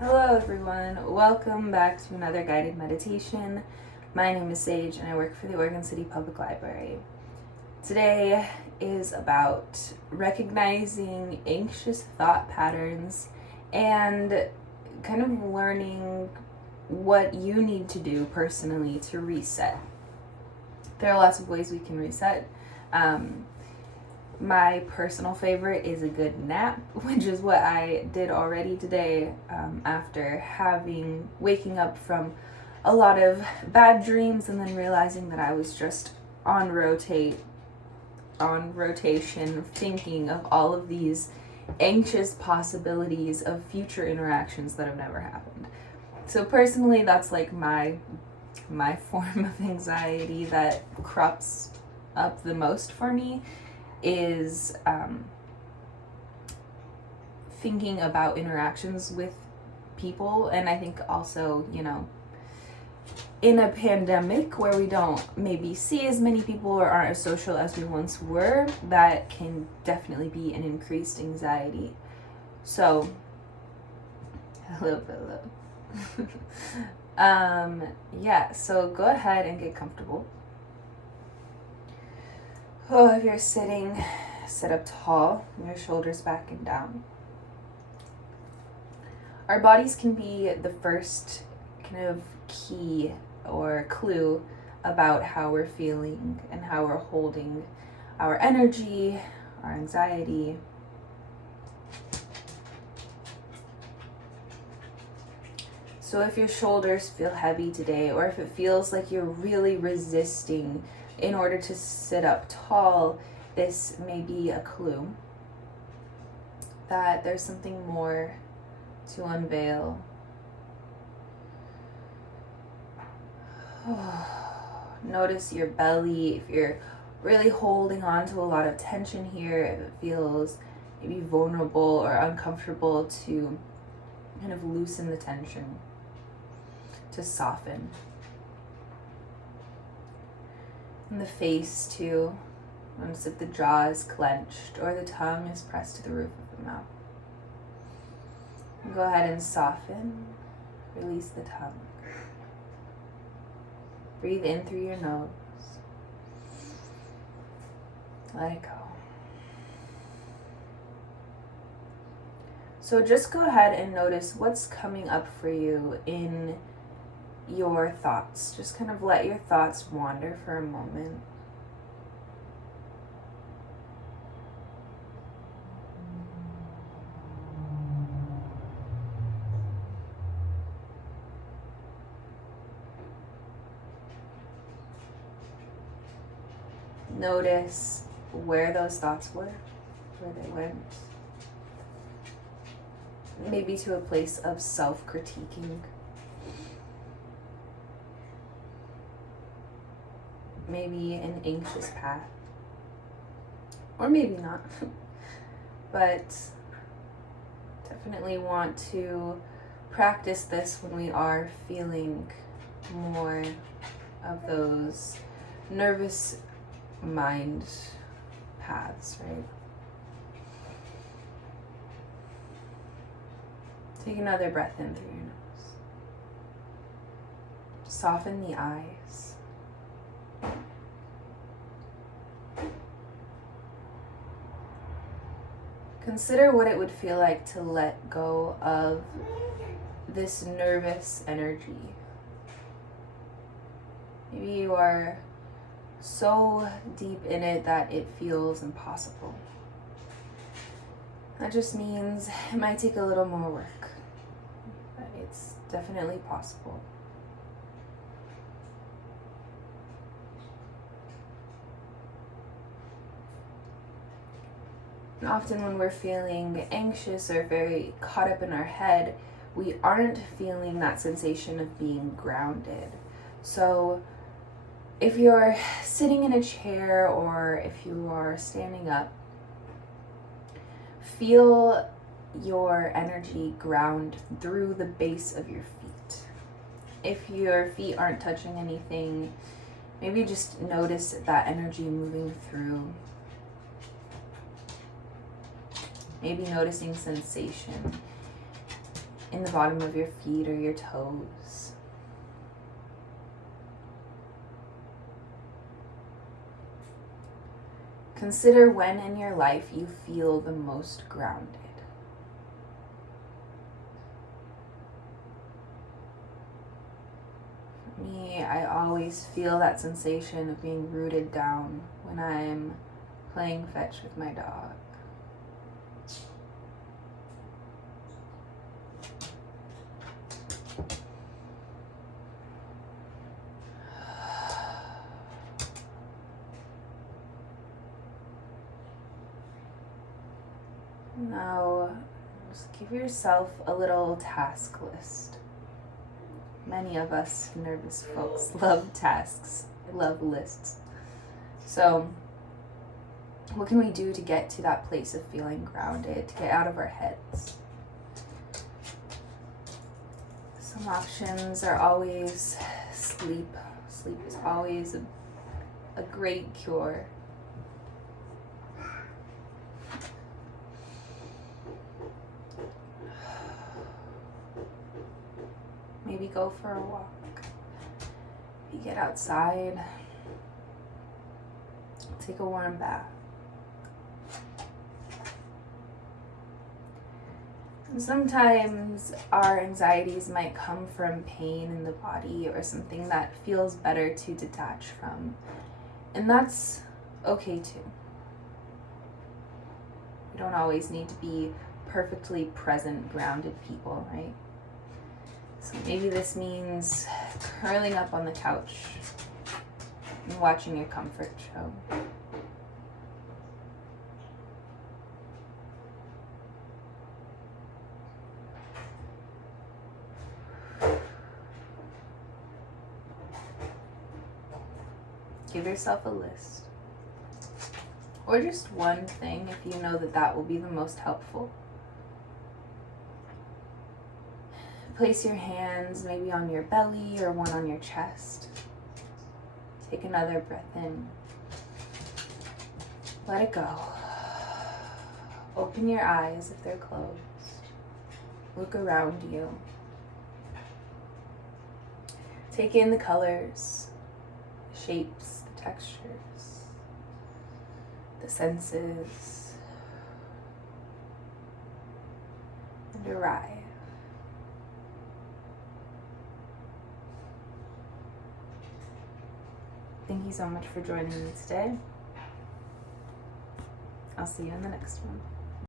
Hello, everyone. Welcome back to another guided meditation. My name is Sage, and I work for the Oregon City Public Library. Today is about recognizing anxious thought patterns and kind of learning what you need to do personally to reset. There are lots of ways we can reset. My personal favorite is a good nap, which is what I did already today after waking up from a lot of bad dreams and then realizing that I was just on rotation, thinking of all of these anxious possibilities of future interactions that have never happened. So personally, that's like my form of anxiety that crops up the most for me is thinking about interactions with people. And I think also, in a pandemic where we don't maybe see as many people or aren't as social as we once were, that can definitely be an increased anxiety. So, hello. So go ahead and get comfortable. If you're sitting, sit up tall, your shoulders back and down. Our bodies can be the first kind of key or clue about how we're feeling and how we're holding our energy, our anxiety. So if your shoulders feel heavy today, or if it feels like you're really resisting in order to sit up tall, this may be a clue that there's something more to unveil. Notice your belly, if you're really holding on to a lot of tension here, if it feels maybe vulnerable or uncomfortable, to kind of loosen the tension, to soften. And the face too. Notice if the jaw is clenched or the tongue is pressed to the roof of the mouth. Go ahead and soften. Release the tongue. Breathe in through your nose. Let it go. So just go ahead and notice what's coming up for you in your thoughts. Just kind of let your thoughts wander for a moment. Notice where those thoughts were, where they went. Maybe to a place of self-critiquing. Maybe an anxious path. Or maybe not. But definitely want to practice this when we are feeling more of those nervous mind paths, right? Take another breath in through your nose. Soften the eyes. Consider what it would feel like to let go of this nervous energy. Maybe you are so deep in it that it feels impossible. That just means it might take a little more work, but it's definitely possible. And often when we're feeling anxious or very caught up in our head, we aren't feeling that sensation of being grounded. So if you're sitting in a chair or if you are standing up, feel your energy ground through the base of your feet. If your feet aren't touching anything, maybe just notice that energy moving through. Maybe noticing sensation in the bottom of your feet or your toes. Consider when in your life you feel the most grounded. For me, I always feel that sensation of being rooted down when I'm playing fetch with my dog. Now, just give yourself a little task list. Many of us nervous folks love tasks, love lists. So, what can we do to get to that place of feeling grounded, to get out of our heads? Some options are always sleep. Sleep is always a great cure. Maybe go for a walk. Maybe get outside. Take a warm bath. And sometimes our anxieties might come from pain in the body or something that feels better to detach from. And that's okay too. We don't always need to be perfectly present, grounded people, right? So maybe this means curling up on the couch and watching your comfort show. Give yourself a list. Or just one thing if you know that will be the most helpful. Place your hands maybe on your belly or one on your chest. Take another breath in. Let it go. Open your eyes if they're closed. Look around you. Take in the colors, the shapes, the textures, the senses, and arrive. Thank you so much for joining me today. I'll see you in the next one.